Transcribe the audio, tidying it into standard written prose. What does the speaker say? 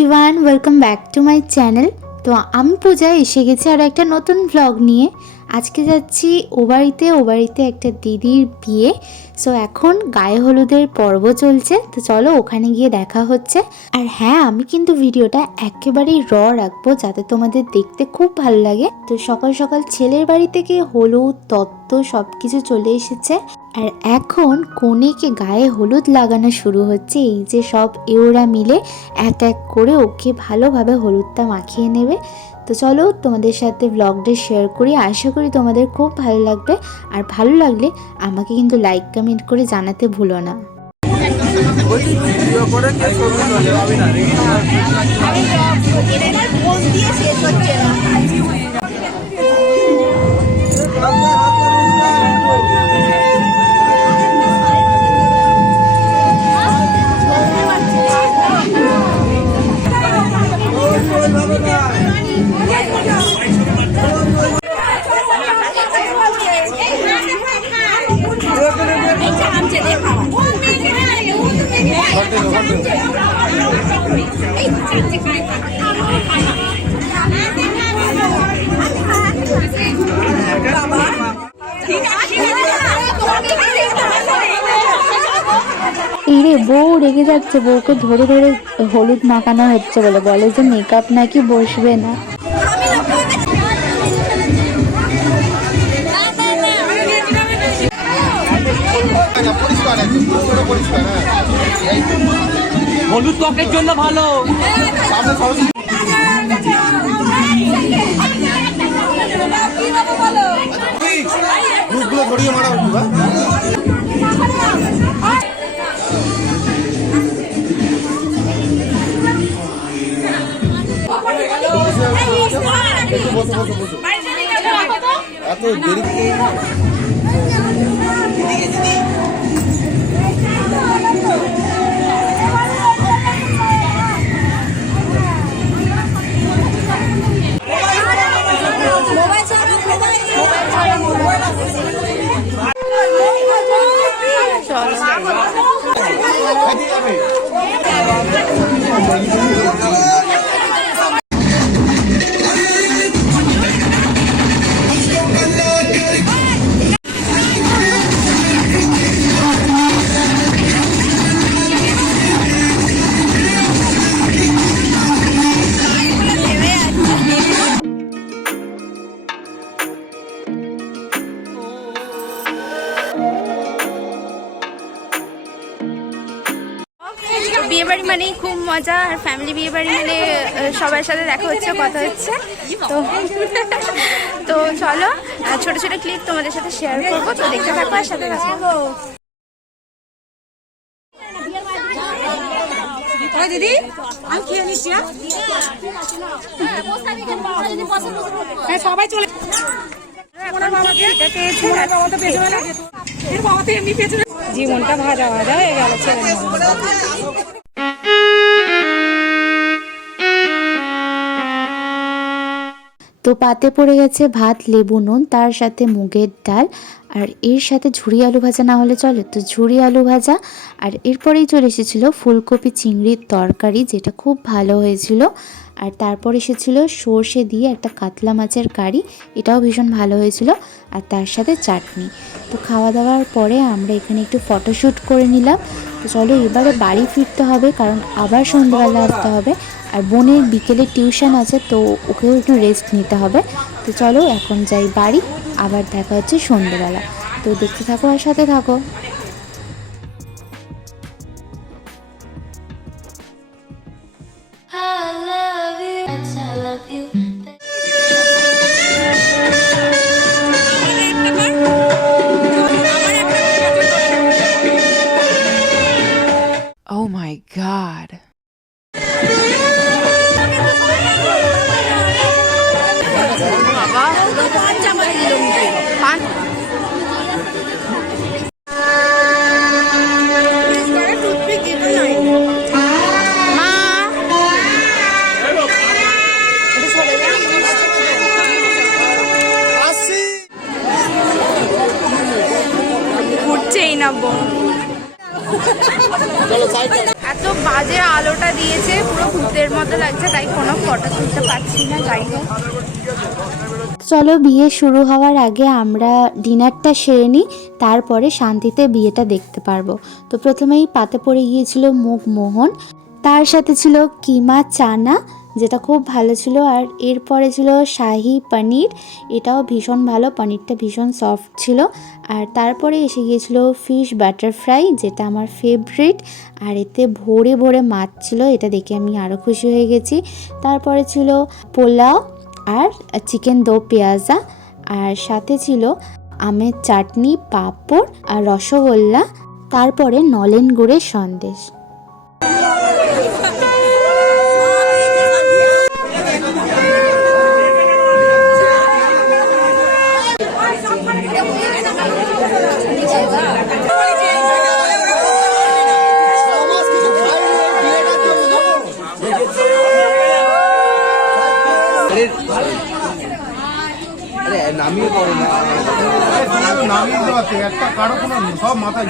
Everyone, welcome back to my channel. তো আমি পূজা এসে গেছি আর একটা নতুন ব্লগ নিয়ে। আজকে যাচ্ছি ও বাড়িতে একটা দিদির বিয়ে। সো এখন গায়ে হলুদের পর্ব চলছে, তো চলো ওখানে গিয়ে দেখা হচ্ছে। আর হ্যাঁ, আমি কিন্তু ভিডিওটা একেবারেই রাখবো যাতে তোমাদের দেখতে খুব ভালো লাগে। তো সকাল সকাল ছেলের বাড়ি থেকে হলুদ তত্ত্ব সব কিছু চলে এসেছে। আর এখন কনেকে গায়ে হলুদ লাগানো শুরু হচ্ছে। এই যে সব এওরা মিলে এক এক করে ওকে ভালোভাবে হলুদটা মাখিয়ে নেবে। তো চলো তোমাদের সাথে ব্লগটা শেয়ার করি, আশা করি তোমাদের খুব ভালো লাগবে। আর ভালো লাগলে আমাকে কিন্তু লাইক কমেন্ট করে জানাতে ভুলো না। বউ রেগে যাচ্ছে, বউকে ধরে ধরে হলুদ মাখানো হচ্ছে বলে যে মেকআপ নাকি বসবে না। হলুদ ত্বকের জন্য ভালো। ছড়িয়ে মারা এত দেরি বিয়ে বাড়ি মানেই খুব মজা, আর ফ্যামিলি বিয়ে বাড়ি মানে সবার সাথে দেখা হচ্ছে, কথা হচ্ছে। তো তো চলো ছোট ছোট ক্লিপ তোমাদের সাথে শেয়ার করবো, তো দেখতে থাকো আর সাথে থাকো। দিদি আমি খেয়ে নিচ্ছি। সবাই চলে জীবনটা ভাজা ভাজা হয়ে গেল ছেলে। তো পাতে পড়ে গেছে ভাত, লেবু, নুন, তার সাথে মুগের ডাল, আর এর সাথে ঝুরি আলু ভাজা না হলে চলে, তো ঝুরি আলু ভাজা। আর এরপরেই চলে এসেছিলো ফুলকপি চিংড়ির তরকারি, যেটা খুব ভালো হয়েছিল। আর তারপর এসেছিল সর্ষে দিয়ে একটা কাতলা মাছের কারি, এটাও ভীষণ ভালো হয়েছিল। আর তার সাথে চাটনি। তো খাওয়া দাওয়ার পরে আমরা এখানে একটু ফটোশ্যুট করে নিলাম। তো চলো এবারে বাড়ি ফিরতে হবে, কারণ আবার সন্ধ্যাবেলা আসতে হবে। আর বোনের বিকেলে টিউশন আছে, তো ওকেও একটু রেস্ট নিতে হবে। তো চলো এখন যাই বাড়ি, আবার দেখা হচ্ছে সন্ধ্যাবেলা। তো দেখতে থাকো আর সাথে থাকো। Oh my God. রোদের মতো লাগছে, তাই কোনো ফটো তুলতে পারছি না। যাই হোক, চলো বিয়ে শুরু হওয়ার আগে আমরা ডিনারটা সেরে নিই, তারপরে শান্তিতে বিয়েটা দেখতে পারবো। তো প্রথমেই পাতে পড়ে গিয়েছিল মুগ মোহন, তার সাথে ছিল কিমা চানা যেটা খুব ভালো ছিল, আর এরপরে ছিল শাহি পনির, এটাও ভীষণ ভালো, পনিরটা ভীষণ সফট ছিল। আর তারপরে এসে গিয়েছিল ফিশ বাটার ফ্রাই, যেটা আমার ফেভারিট, আর এতে ভরে ভরে মাছ ছিল, এটা দেখে আমি আরও খুশি হয়ে গেছি। তারপরে ছিল পোলাও আর চিকেন দো পেঁয়াজা, আর সাথে ছিল আমের চাটনি, পাঁপড় আর রসগোল্লা, তারপরে নলেন গুড়ের সন্দেশ। নামিয়ে পড়ে না, নামিয়ে দেওয়াতে একটা কারো কোনো সব মাথায়